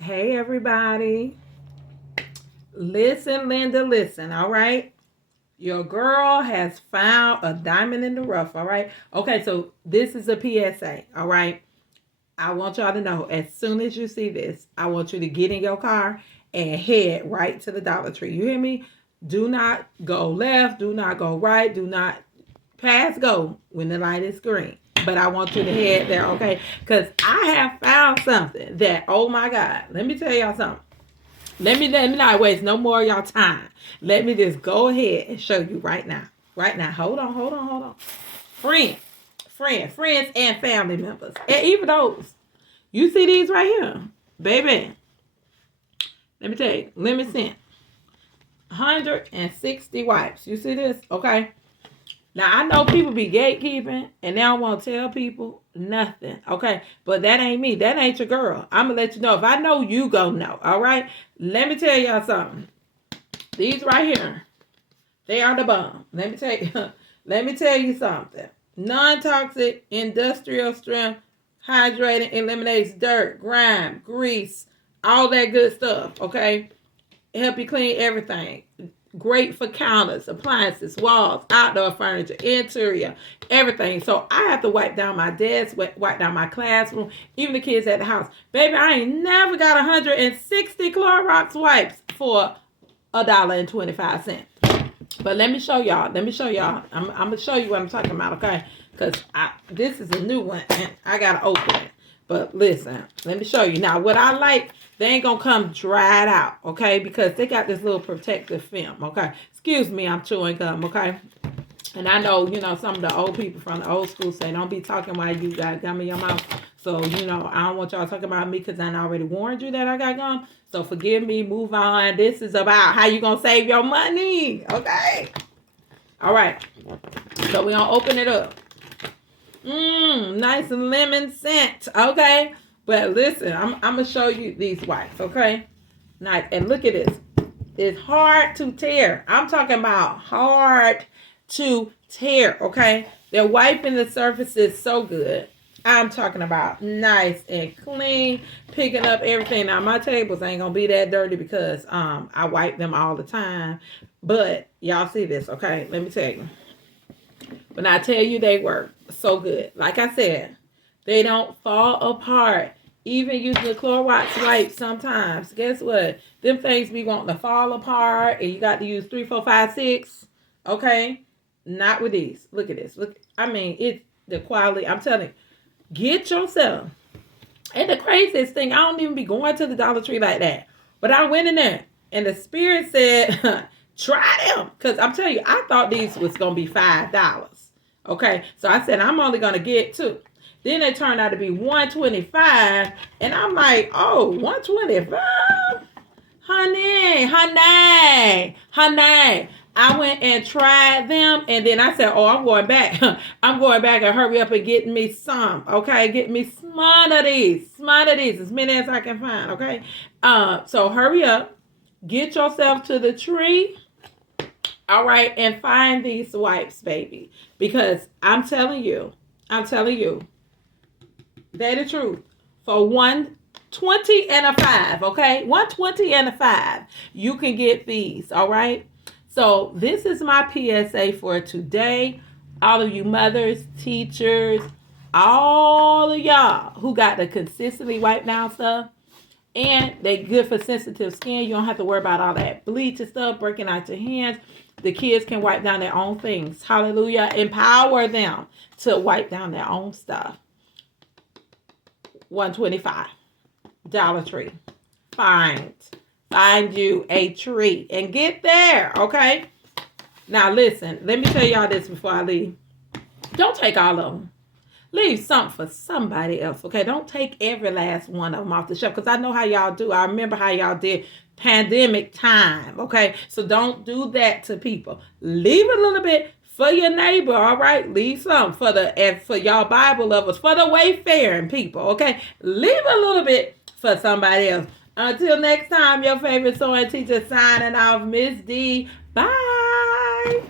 Hey, everybody. Listen, Linda, listen, all right? Your girl has found a diamond in the rough, all right? Okay, so this is a PSA, all right? I want y'all to know as soon as you see this, I want you to get in your car and head right to the Dollar Tree. You hear me? Do not go left, do not go right, do not pass go when the light is green. But I want you to head there, okay? Because I have found something that, oh my God, let me tell y'all something. Let me not waste no more of y'all time. Let me just go ahead and show you right now. Right now. Hold on. Friends, and family members. And even those. You see these right here. Baby. Let me tell you. Lemon scent. 160 wipes. You see this? Okay. Now I know people be gatekeeping and they don't want to tell people nothing. Okay. But that ain't me. That ain't your girl. I'm gonna let you know. If I know, you go know. All right. Let me tell y'all something. These right here, they are the bomb. Let me tell you. Let me tell you something. Non-toxic, industrial strength, hydrating, eliminates dirt, grime, grease, all that good stuff. Okay, help you clean everything. Great for counters, appliances, walls, outdoor furniture, interior, everything. So I have to wipe down my desk, wipe down my classroom, even the kids at the house. Baby, I ain't never got 160 Clorox wipes for $1.25. But let me show y'all. I'm gonna show you what I'm talking about, okay? Because this is a new one and I gotta open it. But listen, let me show you. Now, what I like, they ain't gonna come dried out, okay? Because they got this little protective film, okay? Excuse me, I'm chewing gum, okay? And I know, some of the old people from the old school say, don't be talking while you got gum in your mouth. So, I don't want y'all talking about me because I already warned you that I got gum. So forgive me, move on. This is about how you going to save your money. Okay. All right. So we're going to open it up. Nice lemon scent. Okay. But listen, I'm going to show you these wipes. Okay. Nice. And look at this. It's hard to tear. I'm talking about hard to tear. Okay. They're wiping the surfaces so good. I'm talking about nice and clean, picking up everything. Now my tables ain't gonna be that dirty because I wipe them all the time. But y'all see this, okay? Let me tell you. When I tell you they work so good, like I said, they don't fall apart. Even using the Clorox wipes sometimes, guess what? Them things be wanting to fall apart, and you got to use 3, 4, 5, 6. Okay, not with these. Look at this. Look, I mean, it's the quality. I'm telling you. Get yourself. And the craziest thing, I don't even be going to the Dollar Tree like that. But I went in there and the spirit said, try them. Because I'm telling you, I thought these was going to be $5. Okay. So I said, I'm only going to get 2. Then it turned out to be 125. And I'm like, oh, 125? Honey. I went and tried them, and then I said, oh, I'm going back. I'm going back and hurry up and get me some, okay? Get me some of these, as many as I can find, okay? So hurry up, get yourself to the tree, all right, and find these wipes, baby. Because I'm telling you, they're the truth. For 120 and a 5, okay? 120 and a 5, you can get these, all right? So this is my PSA for today. All of you mothers, teachers, all of y'all who got to consistently wipe down stuff, and they good for sensitive skin. You don't have to worry about all that bleach and stuff breaking out your hands. The kids can wipe down their own things. Hallelujah. Empower them to wipe down their own stuff. 125. Dollar Tree. Find you a tree and get there, okay? Now listen, let me tell y'all this before I leave. Don't take all of them. Leave something for somebody else, okay? Don't take every last one of them off the shelf because I know how y'all do. I remember how y'all did pandemic time, okay? So don't do that to people. Leave a little bit for your neighbor, all right? Leave some for y'all Bible lovers, for the wayfaring people, okay? Leave a little bit for somebody else. Until next time, your favorite sewing teacher signing off, Miss D. Bye.